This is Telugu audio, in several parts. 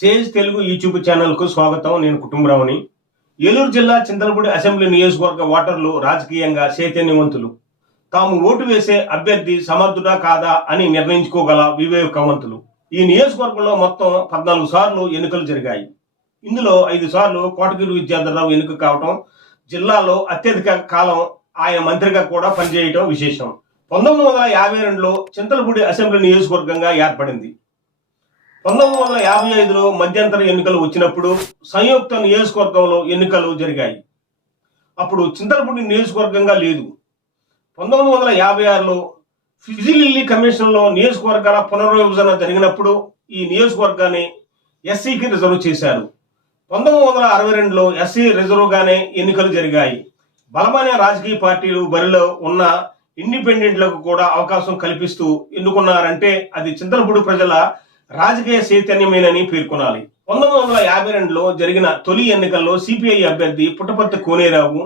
సేజ్ తెలుగు యూట్యూబ్ ఛానల్కు స్వాగతం. నేను కుటుంబరావుని ఏలూరు జిల్లా చింతలపూడి అసెంబ్లీ నియోజకవర్గ ఓటర్లు రాజకీయంగా చైతన్యవంతులు. తాము ఓటు వేసే అభ్యర్థి సమర్థుడా కాదా అని నిర్ణయించుకోగల వివేకవంతులు. ఈ నియోజకవర్గంలో మొత్తం పద్నాలుగు సార్లు ఎన్నికలు జరిగాయి. ఇందులో ఐదు సార్లు కోటగిరి విద్యాధరరావు ఎన్నిక కావటం జిల్లాలో అత్యధిక కాలం ఆయన మంత్రిగా కూడా పనిచేయటం విశేషం. పంతొమ్మిది వందల యాభై రెండులో చింతలపూడి అసెంబ్లీ నియోజకవర్గంగా ఏర్పడింది. పంతొమ్మిది వందల యాభై ఐదులో మధ్యంతర ఎన్నికలు వచ్చినప్పుడు సంయుక్త నియోజకవర్గంలో ఎన్నికలు జరిగాయి. అప్పుడు చింతలపూడి నియోజకవర్గంగా లేదు. పంతొమ్మిది వందల యాభై ఆరులో ఫిజిలిల్లీ కమిషన్లో నియోజకవర్గాల పునర్విభజన జరిగినప్పుడు ఈ నియోజకవర్గాన్ని ఎస్సీకి రిజర్వ్ చేశారు. పంతొమ్మిది వందల అరవై రెండులో ఎస్సీ రిజర్వ్గానే ఎన్నికలు జరిగాయి. బలమైన రాజకీయ పార్టీలు బరిలో ఉన్న ఇండిపెండెంట్లకు కూడా అవకాశం కల్పిస్తూ ఎన్నుకున్నారంటే అది చింతలపూడి ప్రజల రాజకీయ చైతన్యమేనని పేర్కొనాలి. పంతొమ్మిది వందల యాభై రెండులో జరిగిన తొలి ఎన్నికల్లో సిపిఐ అభ్యర్థి పుట్టపర్తి కోనేరావు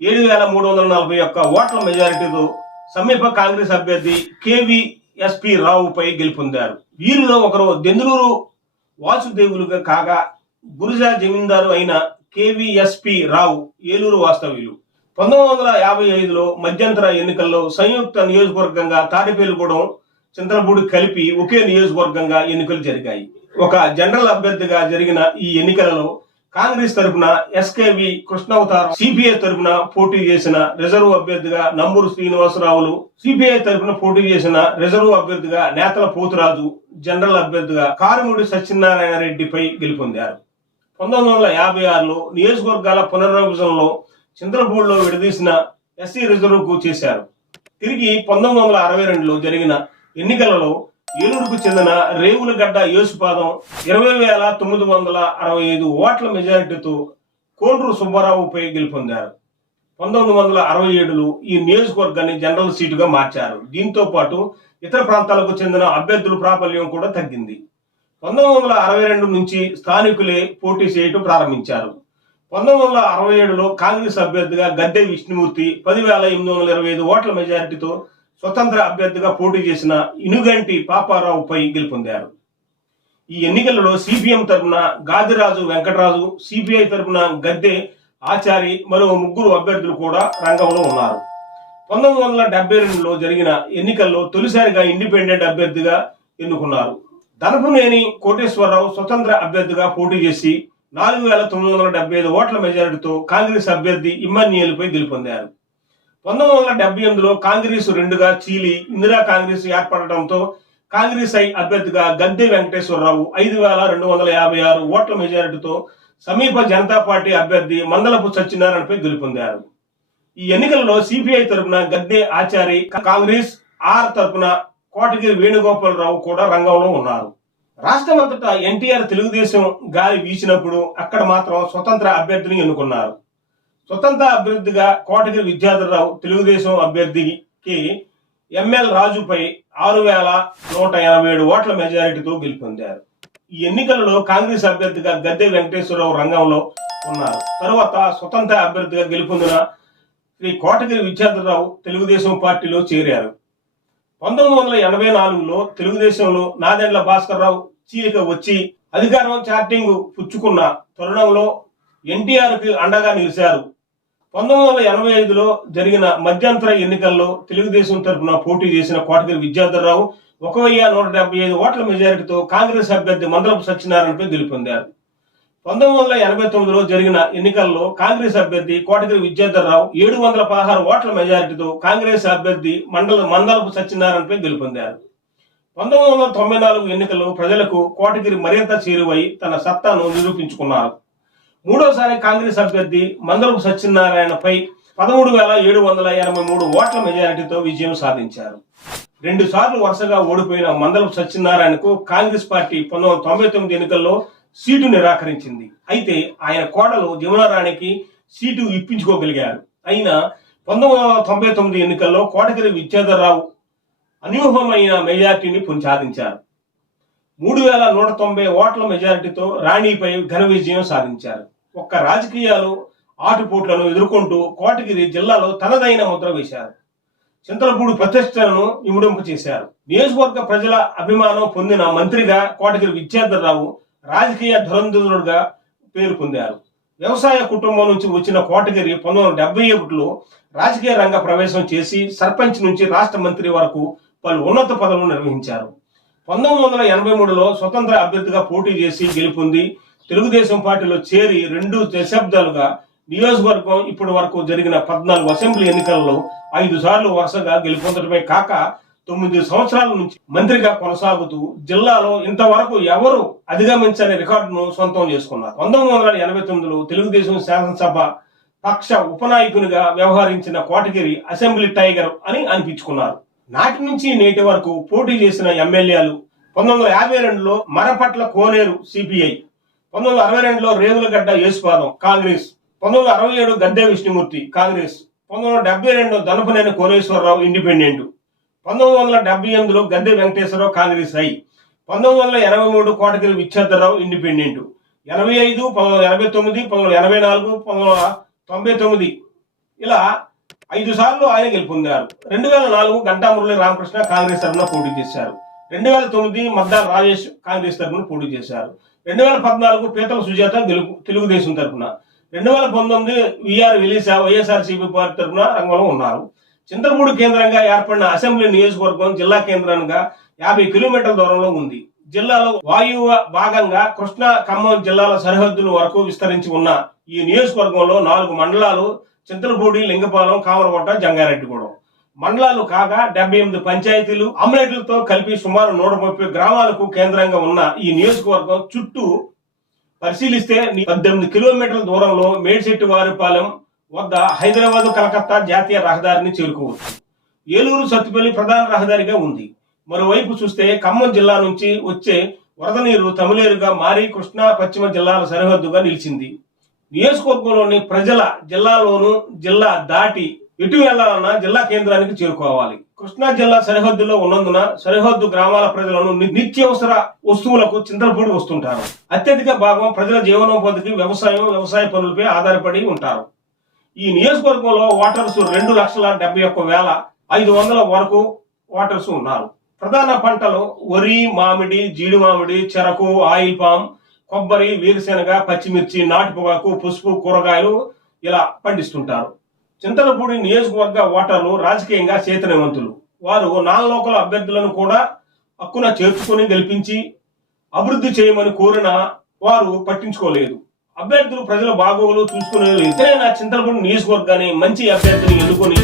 ఏడు వేల మూడు వందల నలభై ఒక్క ఓట్ల మెజారిటీతో సమీప కాంగ్రెస్ అభ్యర్థి కేవీఎస్పి రావుపై గెలుపొందారు. వీరిలో ఒకరు దెందులూరు వాసుదేవులుగా కాగా గురుజా జమీందారు అయిన కేవీఎస్పి రావు ఏలూరు వాస్తవ్యులు. పంతొమ్మిది వందల యాభై ఐదులో మధ్యంతర ఎన్నికల్లో సంయుక్త నియోజకవర్గంగా తాడిపేలుగూడెం చింతలపూడి కలిపి ఒకే నియోజకవర్గంగా ఎన్నికలు జరిగాయి. ఒక జనరల్ అభ్యర్థిగా జరిగిన ఈ ఎన్నికలలో కాంగ్రెస్ తరపున ఎస్కేవి కృష్ణవతారం సిపిఐ తరపున పోటీ చేసిన రిజర్వ్ అభ్యర్థిగా నంబూరు శ్రీనివాసరావులు సిపిఐ తరపున పోటీ చేసిన రిజర్వ్ అభ్యర్థిగా నేతల పోతురాజు జనరల్ అభ్యర్థిగా కారుమూడి సత్యనారాయణ రెడ్డిపై గెలుపొందారు. పంతొమ్మిది వందల యాభై ఆరులో నియోజకవర్గాల పునర్విభజనలో చింతలపూడిలో విడదీసిన ఎస్సీ రిజర్వ్కు చేశారు. తిరిగి పంతొమ్మిది వందల అరవై రెండులో జరిగిన ఎన్నికలలో ఏలూరుకు చెందిన రేవులగడ్డ యేసుపాదం ఇరవై వేల తొమ్మిది వందల అరవై ఐదు ఓట్ల మెజారిటీతో కోండ్రు సుబ్బారావుపై గెలుపొందారు. పంతొమ్మిది వందల అరవై ఏడులో ఈ నియోజకవర్గాన్ని జనరల్ సీటుగా మార్చారు. దీంతో పాటు ఇతర ప్రాంతాలకు చెందిన అభ్యర్థుల ప్రాబల్యం కూడా తగ్గింది. పంతొమ్మిది వందల అరవై రెండు నుంచి స్థానికులే పోటీ చేయటం ప్రారంభించారు. పంతొమ్మిది వందల అరవై ఏడులో కాంగ్రెస్ అభ్యర్థిగా గద్దె విష్ణుమూర్తి పదివేల ఎనిమిది వందల ఇరవై ఐదు ఓట్ల మెజారిటీతో స్వతంత్ర అభ్యర్థిగా పోటీ చేసిన ఇనుగంటి పాపారావుపై గెలుపొందారు. ఈ ఎన్నికలలో సిపిఎం తరపున గాదిరాజు వెంకటరాజు సిపిఐ తరపున గద్దె ఆచారి మరో ముగ్గురు అభ్యర్థులు కూడా రంగంలో ఉన్నారు. పంతొమ్మిది వందల డెబ్బై రెండులో జరిగిన ఎన్నికల్లో తొలిసారిగా ఇండిపెండెంట్ అభ్యర్థిగా ఎన్నుకున్నారు. ధనపునేని కోటేశ్వరరావు స్వతంత్ర అభ్యర్థిగా పోటీ చేసి నాలుగు వేల తొమ్మిది వందల డెబ్బై ఐదు ఓట్ల మెజారిటీతో కాంగ్రెస్ అభ్యర్థి ఇమ్మన్యుయల్పై గెలుపొందారు. పంతొమ్మిది వందల డెబ్బై ఎనిమిదిలో కాంగ్రెస్ రెండుగా చీలి ఇందిరా కాంగ్రెస్ ఏర్పడటంతో కాంగ్రెస్ ఐ అభ్యర్థిగా గద్దె వెంకటేశ్వరరావు ఐదు వేల రెండు వందల యాభై ఆరు ఓట్ల మెజారిటీతో సమీప జనతా పార్టీ అభ్యర్థి మందలపు సత్యనారాయణపై గెలుపొందారు. ఈ ఎన్నికలలో సిపిఐ తరపున గద్దె ఆచారి కాంగ్రెస్ ఆర్ తరపున కోటగిరి వేణుగోపాలరావు కూడా రంగంలో ఉన్నారు. రాష్ట్రం అంతటా ఎన్టీఆర్ తెలుగుదేశం గాలి వీచినప్పుడు అక్కడ మాత్రం స్వతంత్ర అభ్యర్థిని ఎన్నుకున్నారు. స్వతంత్ర అభ్యర్థిగా కోటగిరి విద్యాధరరావు తెలుగుదేశం అభ్యర్థికి ఎంఎల్ రాజుపై ఆరు వేల నూట ఎనభై ఏడు ఓట్ల మెజారిటీతో గెలుపొందారు. ఈ ఎన్నికలలో కాంగ్రెస్ అభ్యర్థిగా గద్దె వెంకటేశ్వరరావు రంగంలో ఉన్నారు. తరువాత స్వతంత్ర అభ్యర్థిగా గెలుపొందిన శ్రీ కోటగిరి విద్యాధరరావు తెలుగుదేశం పార్టీలో చేరారు. పంతొమ్మిది వందల ఎనభై నాలుగులో తెలుగుదేశంలో నాదెండ్ల భాస్కర్రావు చీలిక వచ్చి అధికారం చార్టింగ్ పుచ్చుకున్న తరుణంలో ఎన్టీఆర్కి అండగా నిలిచారు పంతొమ్మిది వందల ఎనభై ఐదులో జరిగిన మధ్యంతర ఎన్నికల్లో తెలుగుదేశం తరఫున పోటీ చేసిన కోటగిరి విద్యాధరరావు ఒక వెయ్యి నూట డెబ్బై ఐదు ఓట్ల మెజారిటీతో కాంగ్రెస్ అభ్యర్థి మందలపు సత్యనారాయణపై గెలుపొందారు. పంతొమ్మిది వందల ఎనభై తొమ్మిదిలో జరిగిన ఎన్నికల్లో కాంగ్రెస్ అభ్యర్థి కోటగిరి విద్యాధరరావు ఏడు వందల పదహారు ఓట్ల మెజారిటీతో కాంగ్రెస్ అభ్యర్థి మండల మందలపు సత్యనారాయణపై గెలుపొందారు. పంతొమ్మిది వందల తొంభై నాలుగు ఎన్నికల్లో ప్రజలకు కోటగిరి మరింత చేరువై తన సత్తాను నిరూపించుకున్నారు. మూడోసారి కాంగ్రెస్ అభ్యర్థి మందలపు సత్యనారాయణపై పదమూడు వేల ఏడు వందల ఎనభై మూడు ఓట్ల మెజారిటీతో విజయం సాధించారు. రెండు సార్లు వరుసగా ఓడిపోయిన మందలపు సత్యనారాయణకు కాంగ్రెస్ పార్టీ పంతొమ్మిది వందల తొంభై తొమ్మిది ఎన్నికల్లో సీటు నిరాకరించింది. అయితే ఆయన కోడలు జమునారాణికి సీటు ఇప్పించుకోగలిగారు. అయినా పంతొమ్మిది వందల తొంభై తొమ్మిది ఎన్నికల్లో కోటగిరి విద్యాధరరావు అనూహ్యమైన మెజార్టీని సాధించారు మూడు వేల నూట తొంభై ఓట్ల మెజారిటీతో రాణిపై ఘన విజయం సాధించారు. ఒక్క రాజకీయాలు ఆటుపోట్లను ఎదుర్కొంటూ కోటగిరి జిల్లాలో తనదైన ముద్ర వేశారు. చింతలపూడి ప్రతిష్టలను ఇముడింపు చేశారు. నియోజకవర్గ ప్రజల అభిమానం పొందిన మంత్రిగా కోటగిరి విద్యాధరరావు రాజకీయ ధురంధరుడుగా పేరు పొందారు. వ్యవసాయ కుటుంబం నుంచి వచ్చిన కోటగిరి పంతొమ్మిది వందల డెబ్బై ఒకటిలో రాజకీయ రంగ ప్రవేశం చేసి సర్పంచ్ నుంచి రాష్ట్ర మంత్రి వరకు పలు ఉన్నత పదవులు నిర్వహించారు. పంతొమ్మిది వందల ఎనభై మూడులో స్వతంత్ర అభ్యర్థిగా పోటీ చేసి గెలుపొంది తెలుగుదేశం పార్టీలో చేరి రెండు దశాబ్దాలుగా నియోజకవర్గం ఇప్పటి వరకు జరిగిన పద్నాలుగు అసెంబ్లీ ఎన్నికలలో ఐదు సార్లు వరుసగా గెలుపొందడమే కాక తొమ్మిది సంవత్సరాల నుంచి మంత్రిగా కొనసాగుతూ జిల్లాలో ఇంతవరకు ఎవరు అధిగమించని రికార్డును సొంతం చేసుకున్నారు. పంతొమ్మిది వందల ఎనభై తొమ్మిదిలో తెలుగుదేశం శాసనసభ పక్ష ఉపనాయకునిగా వ్యవహరించిన కోటగిరి అసెంబ్లీ టైగర్ అని అనిపించుకున్నారు. నాటి నుంచి నేటి వరకు పోటీ చేసిన ఎమ్మెల్యేలు పంతొమ్మిది వందల యాభై రెండులో మరపట్ల కోనేరు సిపిఐ పంతొమ్మిది వందల అరవై రెండులో రేగులగడ్డ యేసుపాదం కాంగ్రెస్ పంతొమ్మిది వందల అరవై ఏడు గద్దె విష్ణుమూర్తి కాంగ్రెస్ పంతొమ్మిది వందల డెబ్బై రెండు దనపనేని కోనేశ్వరరావు ఇండిపెండెంట్ పంతొమ్మిది వందల డెబ్బై ఎనిమిదిలో గద్దె వెంకటేశ్వరరావు కాంగ్రెస్ ఐ పంతొమ్మిది వందల ఎనభై మూడు కోటగిరి విచ్చేద్దరావు ఇండిపెండెంట్ ఎనభై ఐదు పంతొమ్మిది వందల ఎనభై తొమ్మిది పంతొమ్మిది వందల ఎనభై నాలుగు పంతొమ్మిది వందల తొంభై తొమ్మిది. ఇలా ఐదు సార్లు ఆయన గెలుపొందారు రెండు వేల నాలుగు గంటా మురళి రామకృష్ణ కాంగ్రెస్ తరఫున పోటీ చేశారు. రెండు వేల తొమ్మిది మద్దార్ రాజేష్ కాంగ్రెస్ తరఫున పోటీ చేశారు. రెండు వేల పద్నాలుగు పీతల సుజాత గెలుపు తెలుగుదేశం తరఫున. రెండు వేల పంతొమ్మిది విఆర్ విలీసా వైఎస్ఆర్సీపీ పార్టీ తరఫున రంగంలో ఉన్నారు. చింతపూడి కేంద్రంగా ఏర్పడిన అసెంబ్లీ నియోజకవర్గం జిల్లా కేంద్రంగా యాభై కిలోమీటర్ల దూరంలో ఉంది. జిల్లాలో వాయువ భాగంగా కృష్ణా ఖమ్మం జిల్లాల సరిహద్దుల వరకు విస్తరించి ఉన్న ఈ నియోజకవర్గంలో నాలుగు మండలాలు చింతలపూడి లింగపాలెం కామరకోట జంగారెడ్డిగూడెం. మండలాలు కాగా డెబ్బై ఎనిమిది పంచాయతీలు అమ్లేట్లతో కలిపి సుమారు నూట ముప్పై గ్రామాలకు కేంద్రంగా ఉన్న ఈ నియోజకవర్గం చుట్టూ పరిశీలిస్తే పద్దెనిమిది కిలోమీటర్ల దూరంలో మేడిశెట్టి వారిపాలెం వద్ద హైదరాబాద్ కలకత్తా జాతీయ రహదారిని చేరుకోవచ్చు. ఏలూరు సత్తుపల్లి ప్రధాన రహదారిగా ఉంది. మరోవైపు చూస్తే ఖమ్మం జిల్లా నుంచి వచ్చే వరద నీరు తమిళేరుగా మారి కృష్ణా పశ్చిమ జిల్లాల సరిహద్దుగా నిలిచింది. నియోజకవర్గంలోని ప్రజల జిల్లాలోను జిల్లా దాటి ఎటు వెళ్ళాలన్నా జిల్లా కేంద్రానికి చేరుకోవాలి. కృష్ణా జిల్లా సరిహద్దులో ఉన్నందున సరిహద్దు గ్రామాల ప్రజలను నిత్యావసర వస్తువులకు చింతలపూడి వస్తుంటారు. అత్యధిక భాగం ప్రజల జీవనోపాధికి వ్యవసాయం వ్యవసాయ పనులపై ఆధారపడి ఉంటారు. ఈ నియోజకవర్గంలో వాటర్స్ రెండు లక్షల డెబ్బై ఒక్క వేల ఐదు వందల వరకు వాటర్స్ ఉన్నారు. ప్రధాన పంటలు వరి మామిడి జీడి మామిడి చెరకు ఆయిల్ పామ్ కొబ్బరి వేరుశెనగ పచ్చిమిర్చి నాటు పొగాకు పసుపు కూరగాయలు ఇలా పండిస్తుంటారు. చింతలపూడి నియోజకవర్గ ఓటర్లు రాజకీయంగా చేతనవంతులు వారు నాన్ లోకల్ అభ్యర్థులను కూడా హక్కున చేర్చుకొని గెలిపించి అభివృద్ధి చేయమని కోరిన వారు పట్టించుకోలేదు. అభ్యర్థులు ప్రజల బాగోగులు చూసుకునే ఇతరైన చింతలపూడి నియోజకవర్గాన్ని మంచి అభ్యర్థిని ఎన్నుకొని